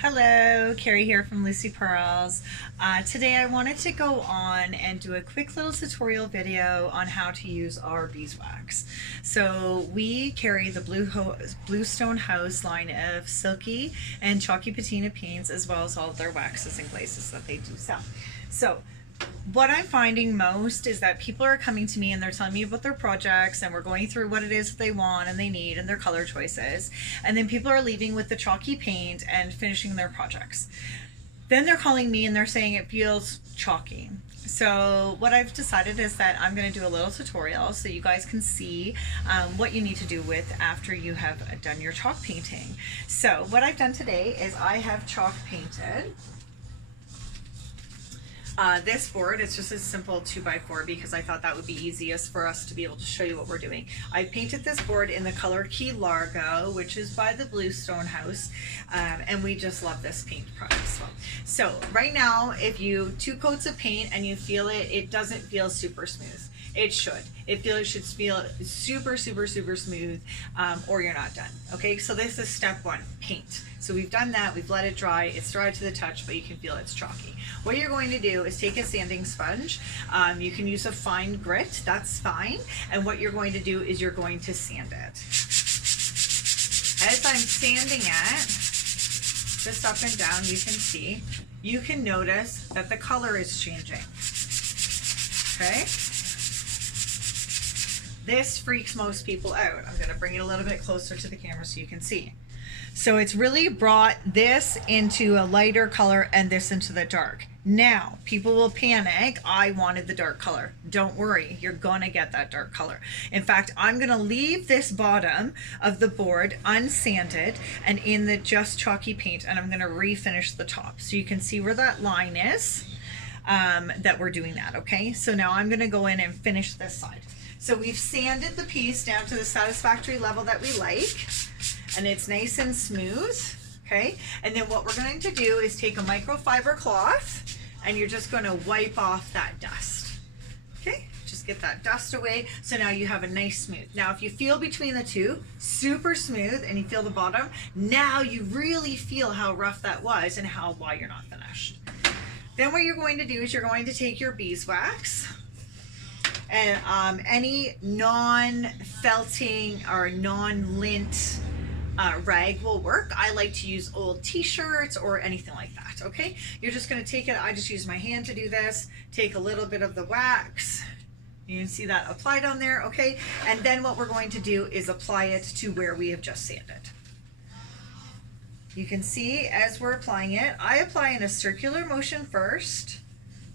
Hello, Carrie here from Lucy Pearls. Today I wanted to go on and do a quick little tutorial video on how to use our beeswax. So we carry the Bluestone House line of silky and chalky patina paints, as well as all of their waxes and glazes that they do sell. So what I'm finding most is that people are coming to me and they're telling me about their projects, and we're going through what it is that they want and they need and their color choices, and then people are leaving with the chalky paint and finishing their projects. Then they're calling me and they're saying it feels chalky. So what I've decided is that I'm going to do a little tutorial so you guys can see what you need to do with after you have done your chalk painting. So what I've done today is I have chalk painted this board. It's just a simple 2x4 because I thought that would be easiest for us to be able to show you what we're doing. I painted this board in the color Key Largo, which is by the Bluestone House, and we just love this paint product as well. So right now, if you 2 coats of paint and you feel it doesn't feel super smooth. It should. It should feel super smooth, or you're not done. Okay, so this is step 1, paint. So we've done that, we've let it dry, it's dry to the touch, but you can feel it's chalky. What you're going to do is take a sanding sponge. You can use a fine grit, that's fine. And what you're going to do is you're going to sand it. As I'm sanding it, just up and down, you can notice that the color is changing. Okay? This freaks most people out. I'm going to bring it a little bit closer to the camera so you can see. So it's really brought this into a lighter color and this into the dark. Now, people will panic. I wanted the dark color. Don't worry, you're gonna get that dark color. In fact, I'm gonna leave this bottom of the board unsanded and in the just chalky paint, and I'm gonna refinish the top. So you can see where that line is, that we're doing that, okay? So now I'm gonna go in and finish this side. So we've sanded the piece down to the satisfactory level that we like, and it's nice and smooth, okay? And then what we're going to do is take a microfiber cloth, and you're just going to wipe off that dust, okay? Just get that dust away, so now you have a nice smooth. Now if you feel between the two, super smooth, and you feel the bottom, now you really feel how rough that was and why you're not finished. Then what you're going to do is you're going to take your beeswax, and any non-felting or non-lint rag will work. I like to use old t-shirts or anything like that, okay? You're just gonna take it, I just use my hand to do this, take a little bit of the wax, you can see that applied on there, okay? And then what we're going to do is apply it to where we have just sanded. You can see as we're applying it, I apply in a circular motion first.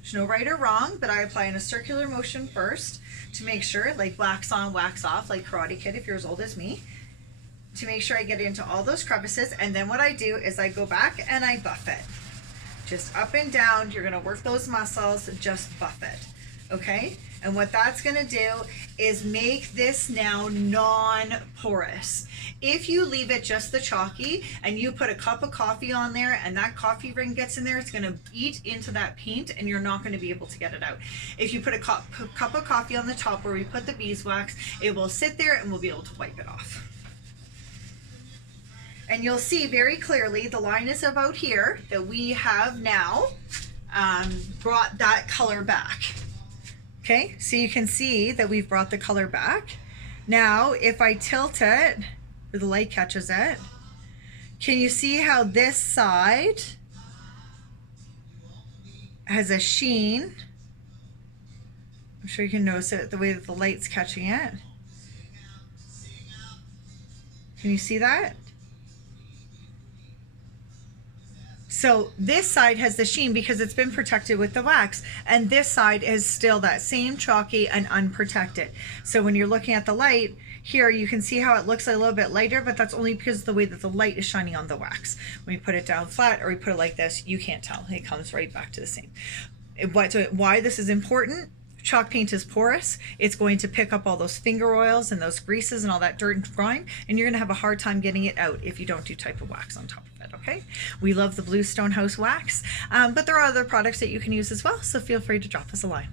There's no right or wrong, but I apply in a circular motion first to make sure, like wax on, wax off, like Karate Kid if you're as old as me, to make sure I get into all those crevices. And then what I do is I go back and I buff it. Just up and down, you're gonna work those muscles, just buff it, okay? And what that's gonna do is make this now non-porous. If you leave it just the chalky and you put a cup of coffee on there and that coffee ring gets in there, it's gonna eat into that paint and you're not gonna be able to get it out. If you put a cup of coffee on the top where we put the beeswax, it will sit there and we'll be able to wipe it off. And you'll see very clearly the line is about here that we have now brought that color back. Okay, so you can see that we've brought the color back. Now, if I tilt it, where the light catches it, can you see how this side has a sheen? I'm sure you can notice it the way that the light's catching it. Can you see that? So this side has the sheen because it's been protected with the wax, and this side is still that same chalky and unprotected. So when you're looking at the light here, you can see how it looks a little bit lighter, but that's only because of the way that the light is shining on the wax. When you put it down flat or we put it like this, you can't tell. It comes right back to the same. Why this is important? Chalk paint is porous. It's going to pick up all those finger oils and those greases and all that dirt and grime, and you're going to have a hard time getting it out if you don't do type of wax on top of it, okay? We love the Bluestone House wax, but there are other products that you can use as well, so feel free to drop us a line.